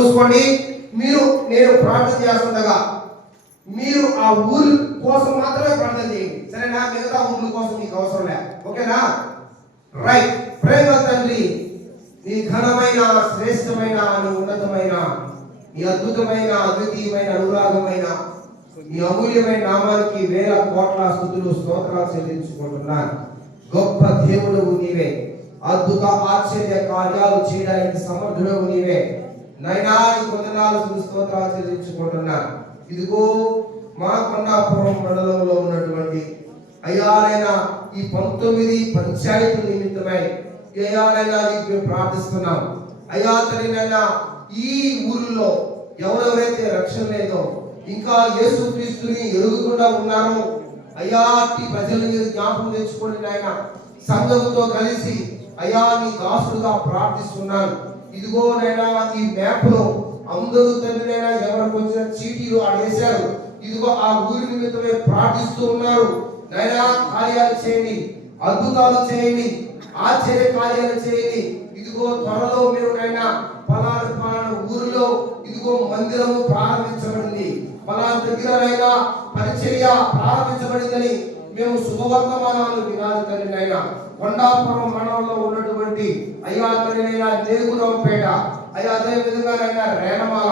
మూసుకోండి. నేను ప్రార్థన చేస్తుండగా మీరు ఆ ఊరి కోసం మాత్రమే ప్రార్థన చేయండి, సరేనా? మిగతా ఊర్ల కోసం మీకు అవసరం లే, ఓకేనా? రైట్. ప్రేమ తండ్రి, నీ ఘనమైన, శ్రేష్టమైన, నీ ఉన్నతమైన, నీ అద్భుతమైన, అద్వితీయమైన, అనురాగమైన, నీ అమూల్యమైన నామానికి వేల కోట్ల స్తుతులు స్తోత్రాలు చెల్లించుకుంటున్నాను. గొప్ప దేవుడవు నీవే, అద్భుత ఆశ్చర్య కార్యాలు చేయడానికి సమర్థుడవు నీవే నైనా. నీ వందనాలు స్తోత్రాలు చెల్లించుకుంటున్నాను. ఇదిగో మా కొండాపురం మండలంలో ఉన్నటువంటి అయ్యానైనా ఈ 19 పంచాయతీల నిమిత్తమై అయ్యానైనా నీకు ప్రార్థిస్తున్నాం. అయ్యా తల్లినైనా ఈ ఊరిలో ఎవరెవరైతే రక్షణ లేదో, ఇంకా యేసుక్రీస్తుని ఎరుగుకుండా ఉన్నారో అయ్యా, ఈ ప్రజల మీద జ్ఞాపకం తెచ్చుకోండి నాయన. సంఘంతో కలిసి అయ్యా నీ దాసుడుగా ప్రార్థిస్తున్నాను. ఇదిగో నైనా ఈ మ్యాప్ లో అందరూ తండ్రినైనా ఎవరికి వచ్చిన చీటీలు ఆడేశారు. ఇదిగో ఆ ఊరి నిమిత్తమే ప్రార్థిస్తూ ఉన్నారు. నైనా కార్యాలు చేయండి, అద్భుతాలు చేయండి, ఆశ్చర్య కార్యాలు చేయండి. ఇదిగో త్వరలో మీరు నైనా పలానా ఊరిలో ఇదిగో మందిరము ప్రారంభించబడింది, పలానా దగ్గరనైనా పరిచర్య ప్రారంభించబడిందని మేము శుభవర్తమానాలు వినాలి తండ్రి నాయన. కొండాపురం మండలంలో ఉన్నటువంటి అయ్యా తండ్రినైనా నేగురంపేట, అయ్యా అదే విధంగానైనా రేణమాల,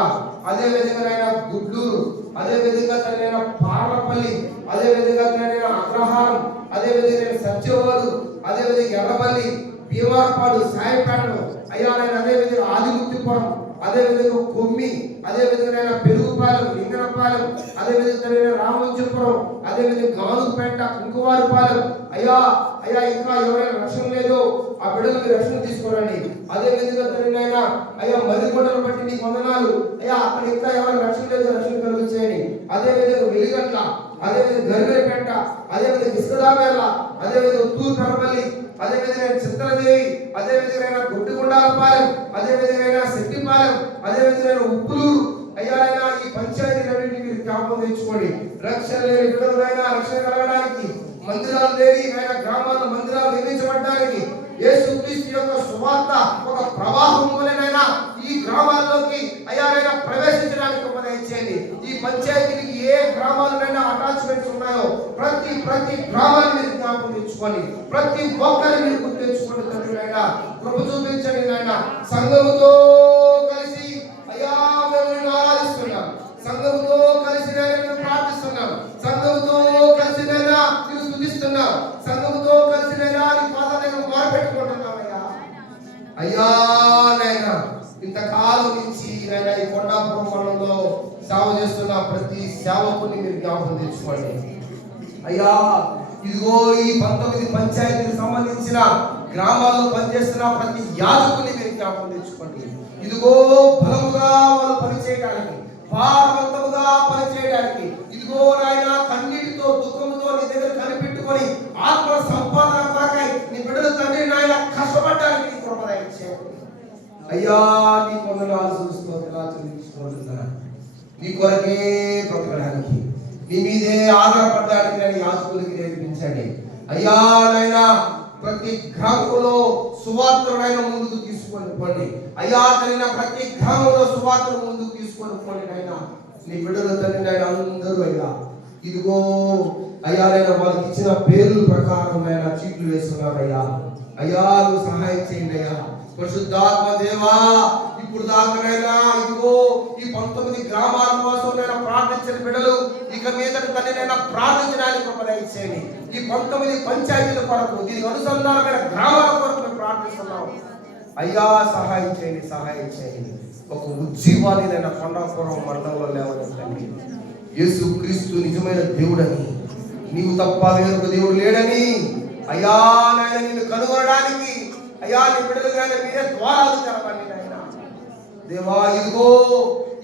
అదే విధంగానైనా గుడ్లూరు, అదే విధంగా తండ్రినైనా పార్లపల్లి, అదే విధంగా తండ్రినైనా అగ్రహారం, అదే విధంగా సత్యవాడు, అదే విధంగా ఎర్రపల్లి, భీమారపాడు, సాయిపేటలు అయ్యా నేను, అదే విధంగా ఆదిముక్తిపురం, అదే విధంగా కొమ్మి, అదే విధంగా పెరుగుపాలెం, లింగనపాలెం, అదే విధంగా రామంచపురం, అదే విధంగా గానుగుపేట, కుంకువారిపాలెం అయ్యా ఇంకా ఎవరైనా రక్షణ లేదో ఆ బిడ్డలకి రక్షణ తీసుకోరండి. అదే విధంగా తండ్రినైనా అయ్యా మరికొండలు బట్టి నీకు వందనాలు అయ్యా, అక్కడ ఇంకా ఎవరైనా రక్షణ లేదో రక్షణ కలిగించేయండి. అదే విధంగా వెలిగట్ల, అదే విధంగా గరిబెరపేట, అదే విధంగా ఇసుకదాబేర్ల, అదే విధంగా ఉత్తూరు కరపల్లి, అదే విధంగా చిత్రదేవి, అదే విధంగా గుడ్డిగుండాలపాలెం, అదే విధంగా శెట్టిపాలెం, అదే విధంగా ఉప్పులూరు అయ్యారైనా ఈ పంచాయతీలన్నింటినీ మీరు జ్ఞాపకం తెచ్చుకోండి. రక్షణ లేని బిడ్డలైనా రక్షణ కలగడానికి, మందిరాలు లేని ఆయన గ్రామాల్లో మందిరాలు నిర్మించబడడానికి, యేసుక్రీస్తు యొక్క సువార్త ఒక ప్రవాహం వలెనైనా ఈ గ్రామాల్లోకి అయ్యారైనా ప్రవేశించడానికి ఉపదేశించండి. ఈ పంచాయతీకి ఏ గ్రామాలైనా అటాచ్మెంట్స్ ఉన్నాయో ప్రతి గ్రామాన్ని మీరు జ్ఞాపకం తెచ్చుకోండి, ప్రతి ఒక్కరిని మీరు గుర్తు తెచ్చుకోండి తండ్రి అయినా. కృప చూపించండి నాయన. సంఘముతో కలిసి అయ్యా మేము ఆరాధిస్తున్నాం, సంఘముతో కలిసి నేను ప్రార్థిస్తున్నాం, సంఘముతో కలిసి నేను స్తుతిస్తున్నాం, సంఘముతో కలిసి నేను నీ పాదాల దగ్గర మొరపెట్టుకుంటున్నాం అయ్యా నాయన. ఇంతకాలం నుంచి నాయన ఈ కొండాపురం మండలంలో సేవ చేస్తున్న ప్రతి సేవకుని మీరు జ్ఞాపకం తెచ్చుకోండి అయ్యా. ఇదిగో ఈ 19 పంచాయతీలకు సంబంధించిన గ్రామాల్లో పనిచేస్తున్న ప్రతి యాజకుని మీరు జ్ఞాపకం తెచ్చుకోండి. ఇదిగో బలముగా వాళ్ళు పనిచేయడానికి, భారవంతముగా పనిచేయడానికి, ఇదిగో నాయన కన్నీటితో దుఃఖంతో నీ దగ్గర కనిపెట్టుకొని ఆత్మ సంపాదన కొరకై నీ బిడ్డలు తండ్రి నాయన కష్టపడడానికి నీ కృప దయచేయండి అయ్యా. నీ వందనాలు చెల్లించుకుంటున్నాను. నీ కొరకే బ్రతకడానికి, నీ మీదే ఆధారపడడానికి నేను యాజకులకి నేర్పించండి అయ్యా నాయన. ప్రతి గ్రామంలో సువార్తనైనా ముందుకు తీసుకొని పోండి అయ్యా తల్లిన. ప్రతి గ్రామంలో సువార్తను ముందుకు తీసుకొని పోండి నాయన. నీ బిడ్డలు తండ్రి నాయన అందరూ అయ్యా ఇదిగో అయ్యా నాయన వాళ్ళకి ఇచ్చిన పేర్ల ప్రకారం నాయన చీట్లు వేస్తున్నారు అయ్యా. అయ్యా నువ్వు సహాయం చేయండి అయ్యా. పరిశుద్ధాత్మ దేవా, ఇప్పుడు దాకానైనా ఇదిగో ఈ 19 గ్రామాల కోసం నేను ప్రార్థించిన బిడ్డలు ఇక మీద తల్లినైనా ప్రార్థించడానికి కృప దయచేయండి. ఈ 19 పంచాయతీల కొరకు, దీనికి అనుసంధానమైన గ్రామాల కొరకు మేము ప్రార్థిస్తున్నాం అయ్యా. సహాయం చేయండి. ఒక ఉజ్జీవాన్ని నేను కొండాపురం మండలంలో లేవనెత్తండి. యేసుక్రీస్తు నిజమైన దేవుడని, నీవు తప్ప వేరొక దేవుడు లేడని అయ్యా నాయన నిన్ను కనుగొనడానికి అయ్యా నీ బిడ్డలుగా మీరే ద్వారాలు తెరవండి నాయన దేవా. ఇదిగో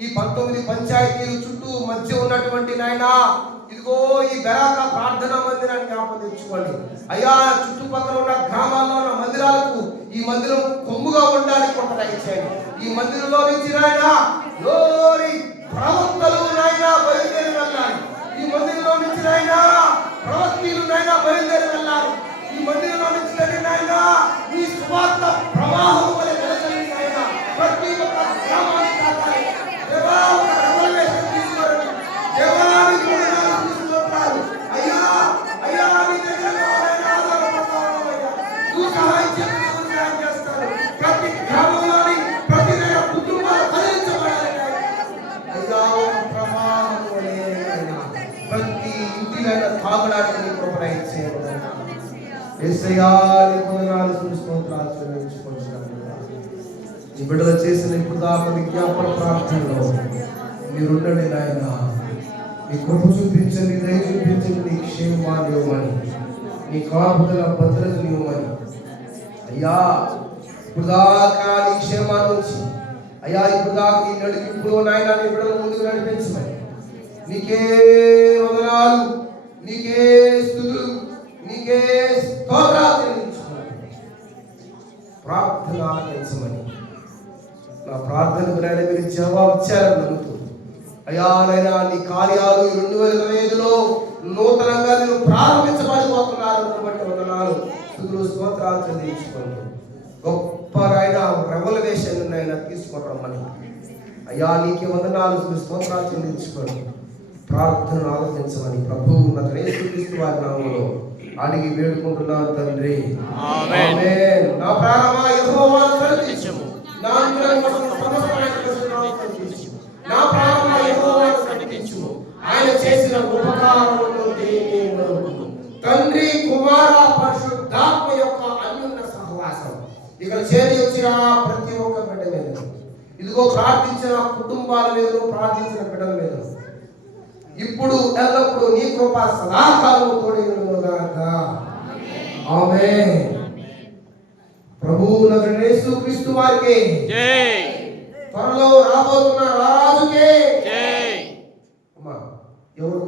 ఈ 19 పంచాయతీలు చుట్టూ మధ్య ఉన్నటువంటి నాయన ఇదిగో ఈ బెరాక ప్రార్థనా మందిరాన్ని జ్ఞాపకం తెచ్చుకోండి అయ్యా. చుట్టుపక్కల ఉన్న గ్రామాల్లో ఉన్న మందిరాలకు ఈ మందిరం కొమ్ముగా ఉండడానికి ఒక దయచేయండి. ఈ మందిరంలో నుంచి నాయన లోరి ప్రవక్తలు నాయన బయలుదేరి వెళ్ళాలి. ఈ మందిరంలో నుంచి నాయన ప్రవక్తలు నాయన బయలుదేరి వెళ్ళాలి. ఈ మందిరంలో నుంచి నాయన ఈ సువార్త ప్రవాహం వలె వెలసలి నాయన ప్రతి ఒక్క గ్రామాన్ని తాకాలి. యేసయ్యా నీకు వందనాలు స్తుతిస్తోత్రాలు చెల్లించుకుంటున్నాను. నీ బిడ్డలు చేసిన ఇప్పుడు దాకా విజ్ఞాపన ప్రార్థనలో మీరుండండి నాయన. నీ కృప చూపించండి, దయ చూపించండి, నీ క్షేమాన్ని ఇవ్వమని, నీ కాపుదల భద్రతను ఇవ్వమని అయ్యా. ఇప్పుడు దాకా నీ క్షేమాన్ని నుంచి అయ్యా, ఇప్పుడు దాకా ఈ నడిపింపులో నాయన నీ బిడ్డలు ముందుకు నడిపించమని నీకే వందనాలు, నీకే స్తుతులు, నీకే స్తోత్రాలు చెల్లించుకోమని ప్రార్థన ఆలకించమని నా ప్రార్థనకు నాయన మీరు జవాబు ఇచ్చారని నమ్ముతూ అయ్యా నాయన నీ కార్యాలు 2025లో నూతనంగా మీరు ప్రారంభించబడిపోతున్నారు కాబట్టి వందనాలు, స్తుతులు, స్తోత్రాలు చెల్లించుకోండి. గొప్ప నాయన రెవల్యూషన్ నాయన తీసుకుంటామని అయ్యా నీకే వందనాలు, స్తోత్రాలు చెల్లించుకోండి. ప్రార్థన ఆలోచించమని ప్రభువు యేసుక్రీస్తు వారి నామములో అడిగి వేడుకుంటున్నాను తండ్రి, ఆమేన్. నా ప్రాణమా యెహోవాను స్తుతించుము, నా అంతరంగము సమస్తమైన స్తుతించుము. నా ప్రాణమా యెహోవాను స్తుతించుము, ఆయన చేసిన ఉపకారములను దేనిని మరువకుము. తండ్రి, కుమార, పరిశుద్ధాత్మ యొక్క అన్యోన్య సహవాసం ఇక్కడ చేరి వచ్చిన ప్రతి ఒక్క బిడ్డ మీద, ఇదిగో ప్రార్థించిన కుటుంబాల మీద, ప్రార్థించిన బిడ్డల మీద ఇప్పుడు ఎల్లప్పుడూ నీ కృప సదాకాలము తోడై ఉండుగాక. ఆమేన్. ప్రభువు నజరేయుడైన యేసుక్రీస్తు వారికి జై. త్వరలో రాబోతున్న రారాజుకే జై. అమ్మా ఎవరు